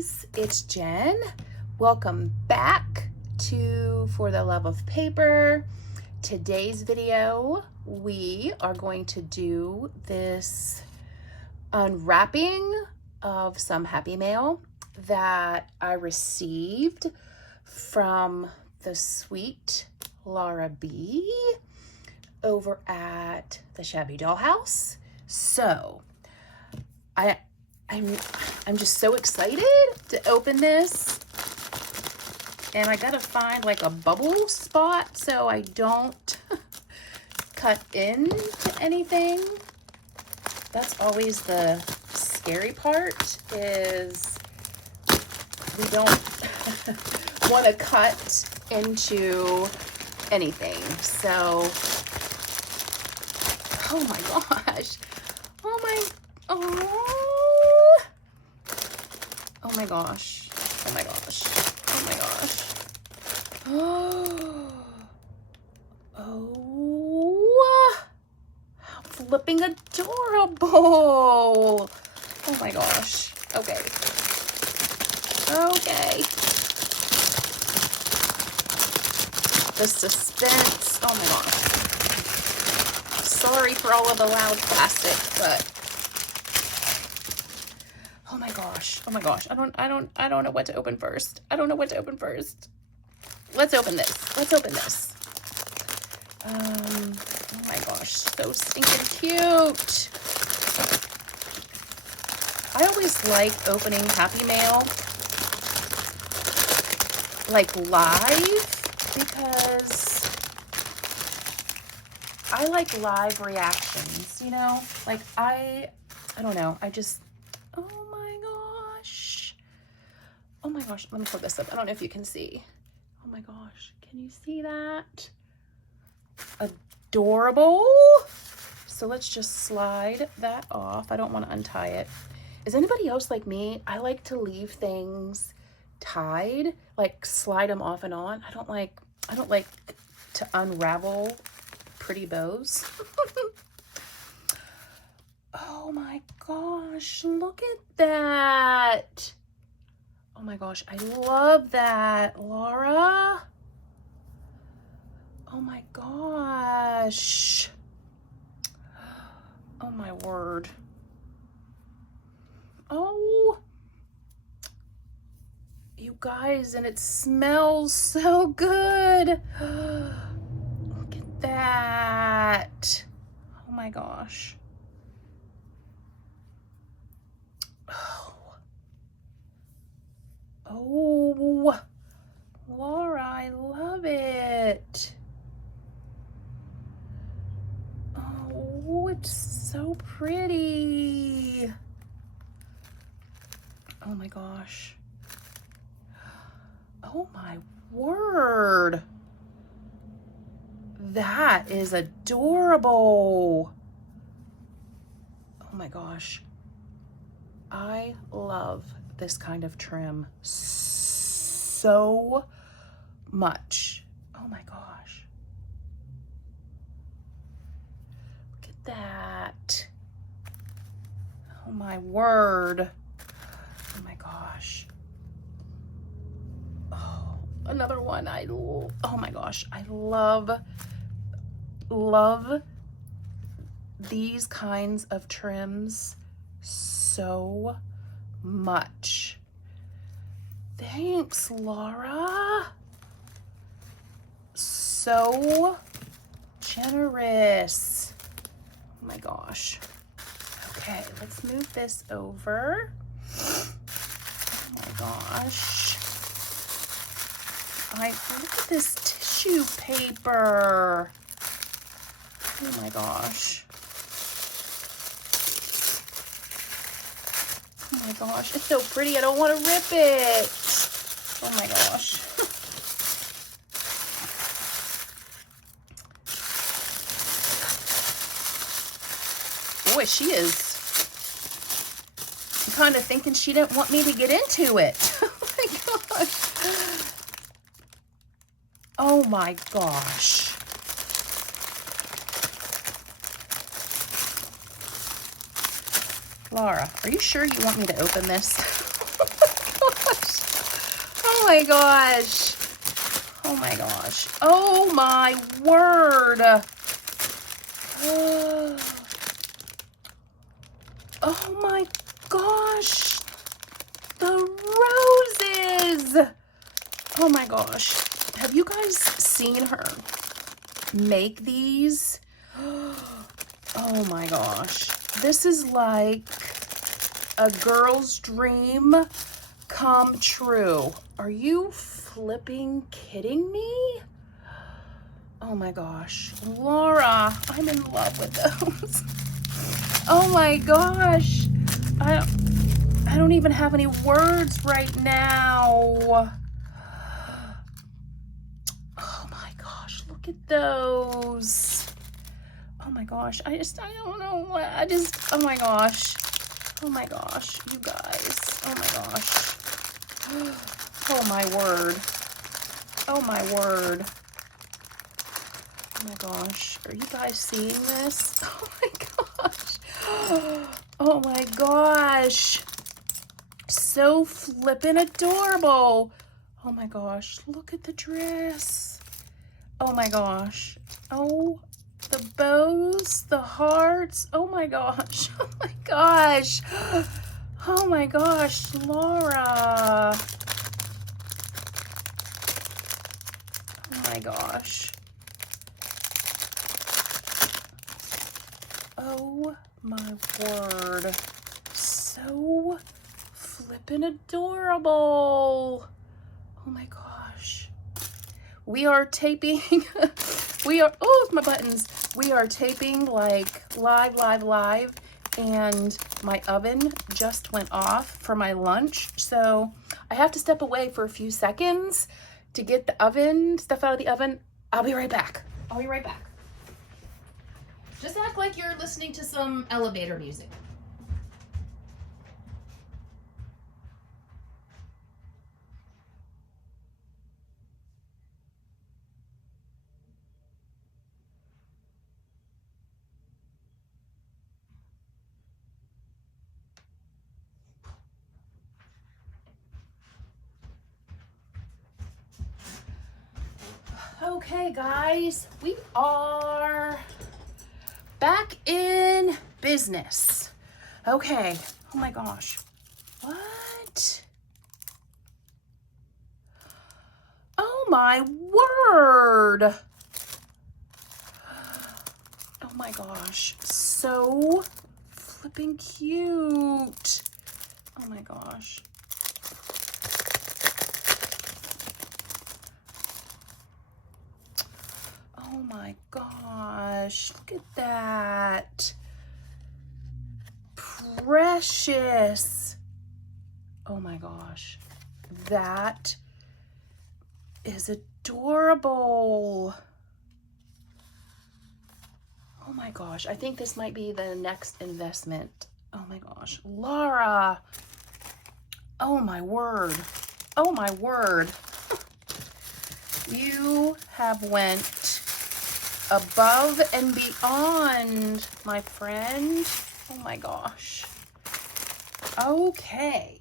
guys, it's Jen. Welcome back to For the Love of Paper. Today's video, we are going to do this unwrapping of some Happy Mail that I received from the sweet Laura B over at the Shabby Dollhouse. So I'm just so excited to open this, and I gotta find like a bubble spot so I don't cut into anything. That's always the scary part, is we don't want to cut into anything. So, oh my gosh, oh my gosh, oh my gosh, oh my gosh. Oh, how flipping adorable. Oh my gosh. Okay. The suspense. Oh my gosh. Sorry for all of the loud plastic, but oh my gosh. I don't know what to open first. Let's open this. Oh my gosh, so stinking cute. I always like opening Happy Mail like live, because I like live reactions, you know? Like I don't know, oh my gosh, let me pull this up. I don't know if you can see. Oh my gosh, can you see that? Adorable. So let's just slide that off. I don't want to untie it. Is anybody else like me? I like to leave things tied, like slide them off and on. I don't like to unravel pretty bows. Oh my gosh, look at that. Oh my gosh, I love that, Laura. Oh my gosh. Oh my word. Oh, you guys, and it smells so good. Look at that. Oh my gosh. Oh, Laura, I love it. Oh, it's so pretty. Oh my gosh. Oh my word. That is adorable. Oh my gosh. I love this kind of trim so much. Oh my gosh. Look at that. Oh my word. Oh my gosh. Oh, another one. Oh my gosh. I love these kinds of trims so much. Thanks, Laura. So generous. Oh my gosh. Okay, let's move this over. Oh my gosh. Look at this tissue paper. Oh my gosh. Oh my gosh, it's so pretty. I don't want to rip it. Oh my gosh. Boy, she is kind of thinking she didn't want me to get into it. Oh my gosh. Laura, are you sure you want me to open this? my gosh. Oh my gosh. Oh my word. Oh my gosh. The roses. Oh my gosh. Have you guys seen her make these? Oh my gosh. This is like a girl's dream come true. Are you flipping kidding me? Oh my gosh. Laura, I'm in love with those. Oh my gosh. I don't even have any words right now. Oh my gosh, look at those. Oh my gosh, I don't know what, oh my gosh. Oh my gosh, you guys. Oh my gosh. Oh my word. Oh my word. Oh my gosh, are you guys seeing this? Oh my gosh. Oh my gosh. So flippin' adorable. Oh my gosh, look at the dress. Oh my gosh. Oh, the bows, the hearts. Oh my gosh. Oh my gosh. Oh my gosh, Laura. Oh my gosh. Oh my word. So flippin' adorable. Oh my gosh. We are taping. Oh, my buttons. We are taping like live. And my oven just went off for my lunch. So I have to step away for a few seconds to get the oven stuff out of the oven. I'll be right back. Just act like you're listening to some elevator music. Okay, guys, we are back in business. Okay. Oh my gosh. What? Oh my word. Oh my gosh. So flipping cute. Oh my gosh. Oh my gosh, look at that. Precious. Oh my gosh, that is adorable. Oh my gosh, I think this might be the next investment. Oh my gosh, Laura. Oh my word. Oh my word. You have went above and beyond, my friend. Oh my gosh. Okay.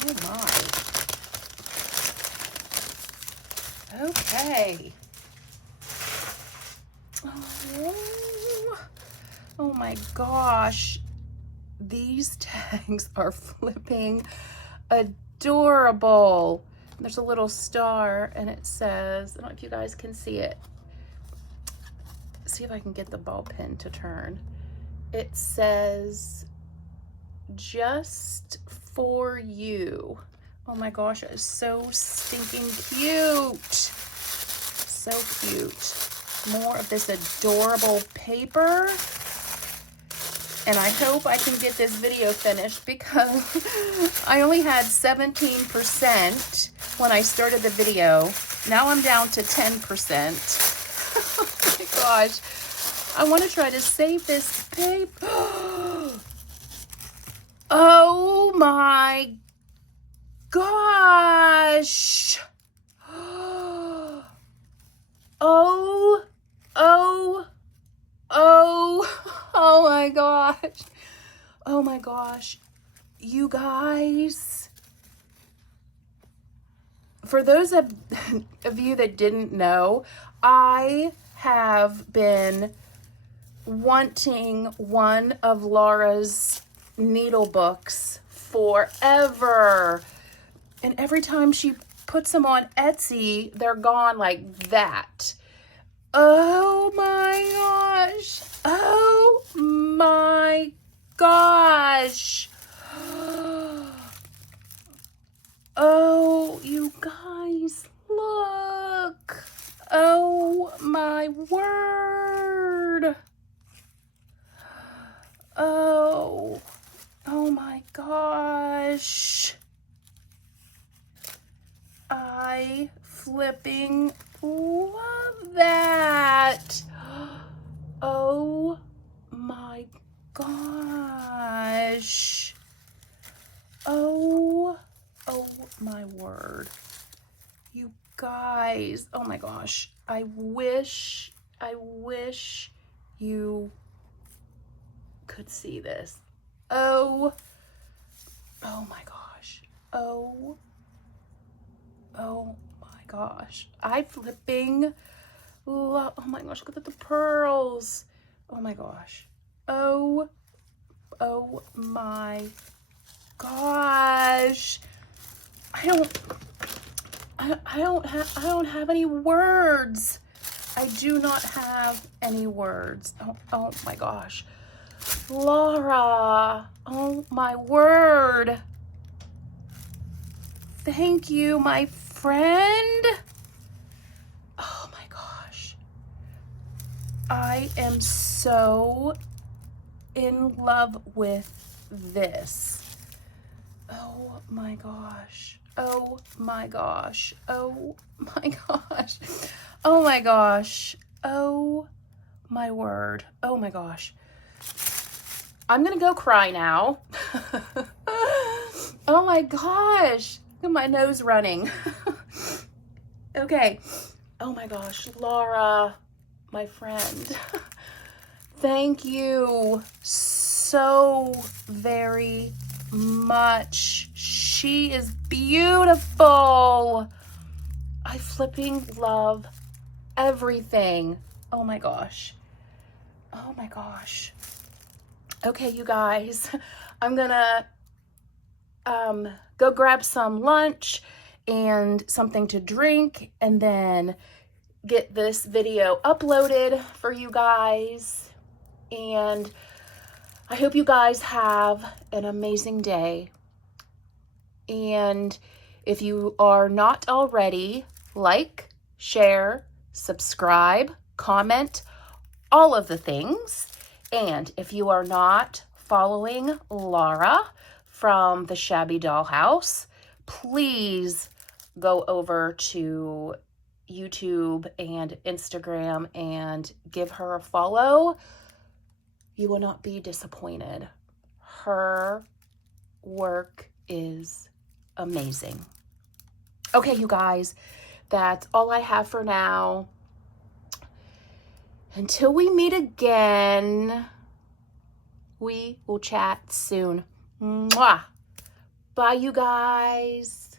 Oh my. Okay. Oh my gosh. These tags are flipping adorable. There's a little star and it says, I don't know if you guys can see it. See if I can get the ball pin to turn. It says, just for you. Oh my gosh, it is so stinking cute. So cute. More of this adorable paper. And I hope I can get this video finished because I only had 17% when I started the video. Now I'm down to 10%. Oh my gosh. I want to try to save this paper. Oh my gosh. Oh Oh, oh my gosh. Oh my gosh. You guys, for those of you that didn't know, I have been wanting one of Laura's needle books forever. And every time she puts them on Etsy, they're gone like that. Oh my gosh. Oh my gosh. Oh, you guys, look. Oh my word. Oh, oh my gosh. I flipping love that. Oh my gosh. Oh my word. You guys, oh my gosh. I wish you could see this. Oh my gosh. Oh my gosh. I flipping love, oh my gosh, look at the pearls. Oh my gosh. Oh my gosh. I don't have any words. I do not have any words. Oh my gosh. Laura, oh my word. Thank you, my friend. Oh my gosh. I am so in love with this. Oh my gosh. Oh my gosh. Oh my gosh. Oh my gosh. Oh my word. Oh my gosh. I'm gonna go cry now. Oh my gosh. Look at my nose running. Okay. Oh my gosh. Laura, my friend. Thank you so very much. She is beautiful. I flipping love everything. Oh my gosh. Oh my gosh. Okay, you guys, I'm gonna go grab some lunch and something to drink and then get this video uploaded for you guys. And I hope you guys have an amazing day. And if you are not already, like, share, subscribe, comment, all of the things. And if you are not following Laura from the Shabby Dollhouse, please go over to YouTube and Instagram and give her a follow. You will not be disappointed. Her work is amazing. Okay, you guys, that's all I have for now. Until we meet again, we will chat soon. Mwah. Bye, you guys.